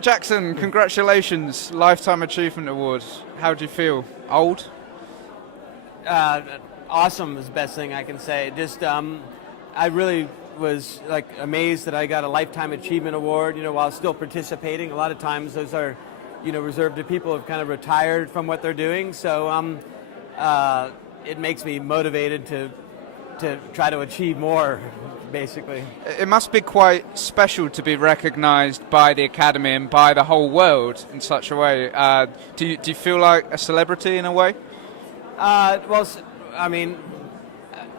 Jackson, congratulations, Lifetime Achievement Award. How do you feel? Old? Uh, Awesome is the best thing I can say. Just, I really was like amazed that I got a Lifetime Achievement Award, while still participating. A lot of times those are, reserved to people who have kind of retired from what they're doing. So it makes me motivated to try to achieve more, basically. It must be quite special to be recognised by the Academy and by the whole world in such a way. Do you feel like a celebrity in a way? Well, I mean,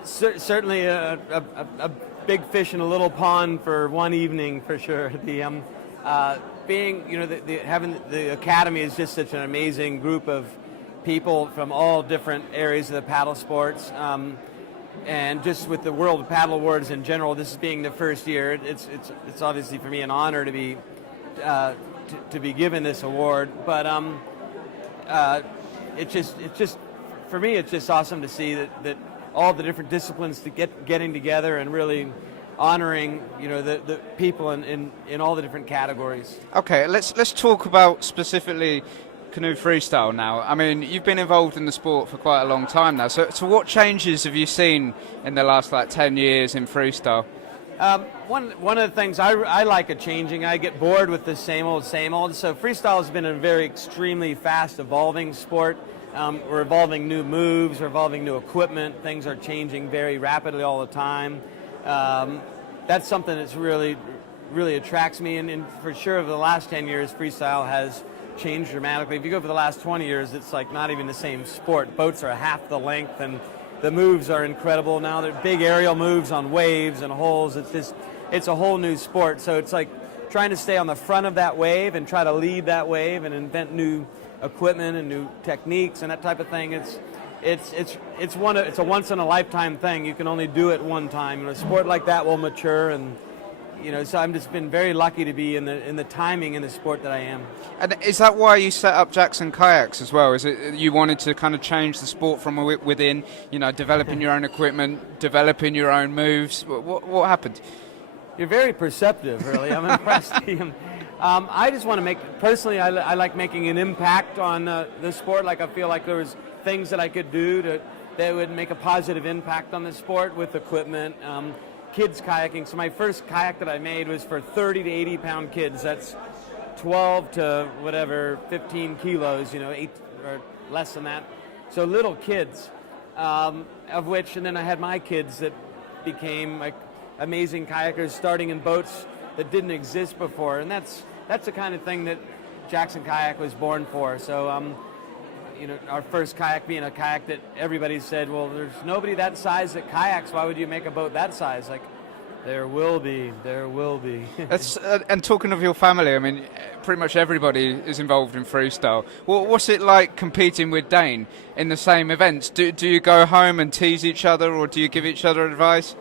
certainly a big fish in a little pond for one evening, for sure. The being, having the Academy is just such an amazing group of people from all different areas of the paddle sports. And just with the World Paddle Awards in general, this being the first year, it's obviously for me an honor to be given this award. But it's just for me, it's just awesome to see that all the different disciplines getting together and really honoring the people in all the different categories. Okay, let's talk about specifically canoe freestyle now. I mean, you've been involved in the sport for quite a long time now. So what changes have you seen in the last 10 years in freestyle? One of the things I like changing. I get bored with the same old. So freestyle has been a very extremely fast evolving sport. We're evolving new moves, we're evolving new equipment. Things are changing very rapidly all the time. That's something that's really attracts me. And for sure, over the last 10 years, freestyle has changed dramatically. If you go for the last 20 years, it's like not even the same sport. Boats are half the length, and the moves are incredible now. They're big aerial moves on waves and holes. It's a whole new sport. So it's like trying to stay on the front of that wave and try to lead that wave and invent new equipment and new techniques and that type of thing. It's a once in a lifetime thing. You can only do it one time. A sport like that will mature, and so I've just been very lucky to be in the timing in the sport that I am. And is that why you set up Jackson Kayaks as well? Is it you wanted to kind of change the sport from within, developing your own equipment, developing your own moves? What happened? You're very perceptive, really. I'm impressed. I just want to personally, I like making an impact on the sport. Like I feel like there was things that I could do that would make a positive impact on the sport with equipment. Kids kayaking. So my first kayak that I made was for 30 to 80 pound kids. That's 12 to 15 kilos, 8 or less than that. So little kids, of which, and then I had my kids that became like amazing kayakers, starting in boats that didn't exist before. And that's the kind of thing that Jackson Kayak was born for. So, our first kayak being a kayak that everybody said, well, there's nobody that size that kayaks. Why would you make a boat that size? Like, there will be. That's, and talking of your family, I mean, pretty much everybody is involved in freestyle. What's it like competing with Dane in the same events? Do you go home and tease each other, or do you give each other advice?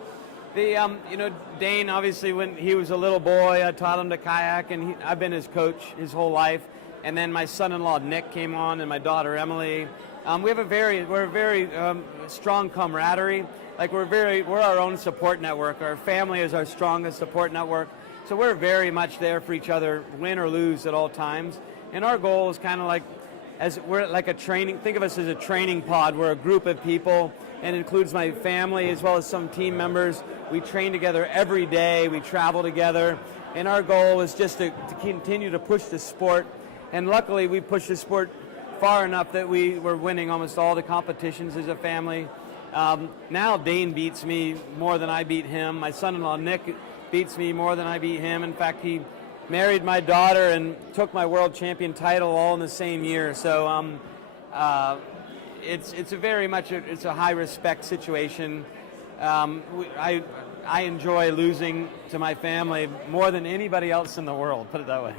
Dane, obviously, when he was a little boy, I taught him to kayak, and I've been his coach his whole life. And then my son-in-law Nick came on, and my daughter Emily. We're a very strong camaraderie. Like we're our own support network. Our family is our strongest support network. So we're very much there for each other, win or lose at all times. And our goal is kind of like, as we're like a training. Think of us as a training pod. We're a group of people, and it includes my family as well as some team members. We train together every day. We travel together, and our goal is just to continue to push the sport. And luckily, we pushed the sport far enough that we were winning almost all the competitions as a family. Now Dane beats me more than I beat him. My son-in-law Nick beats me more than I beat him. In fact, he married my daughter and took my world champion title all in the same year. So it's a very much it's a high respect situation. I enjoy losing to my family more than anybody else in the world, put it that way.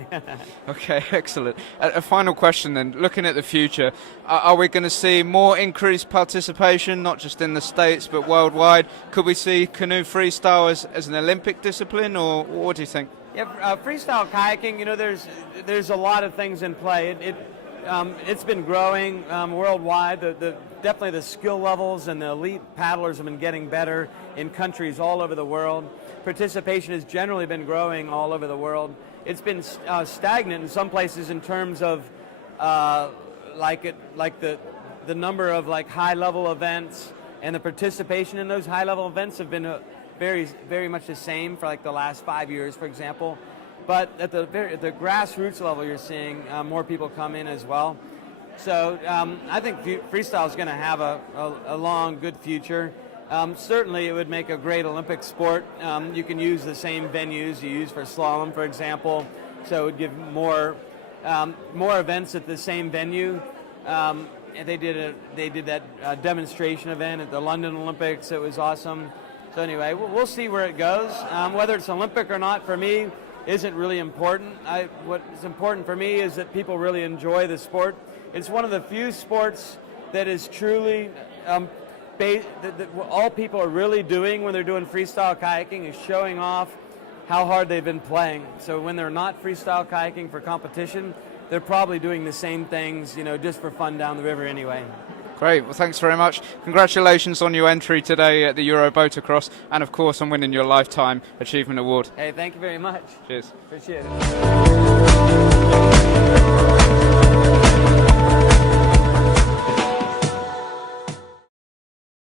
Okay, excellent. A final question then, looking at the future, are we going to see more increased participation, not just in the States but worldwide? Could we see canoe freestyle as an Olympic discipline, or what do you think? Yeah, freestyle kayaking, there's a lot of things in play. it's been growing worldwide. Definitely the skill levels and the elite paddlers have been getting better in countries all over the world. Participation has generally been growing all over the world. It's been stagnant in some places in terms of the number of like high-level events, and the participation in those high-level events have been very much the same for like the last 5 years, for example. But at the grassroots level, you're seeing more people come in as well. So I think freestyle is going to have a long, good future. Certainly, it would make a great Olympic sport. You can use the same venues you use for slalom, for example. So it would give more events at the same venue. And they did that demonstration event at the London Olympics. It was awesome. So anyway, we'll see where it goes. Whether it's Olympic or not, for me, isn't really important. What's important for me is that people really enjoy the sport. It's one of the few sports that is truly that all people are really doing when they're doing freestyle kayaking is showing off how hard they've been playing. So when they're not freestyle kayaking for competition, they're probably doing the same things, just for fun down the river anyway. Great. Well, thanks very much. Congratulations on your entry today at the Euro Boatocross, and of course on winning your Lifetime Achievement Award. Hey, thank you very much. Cheers. Appreciate it.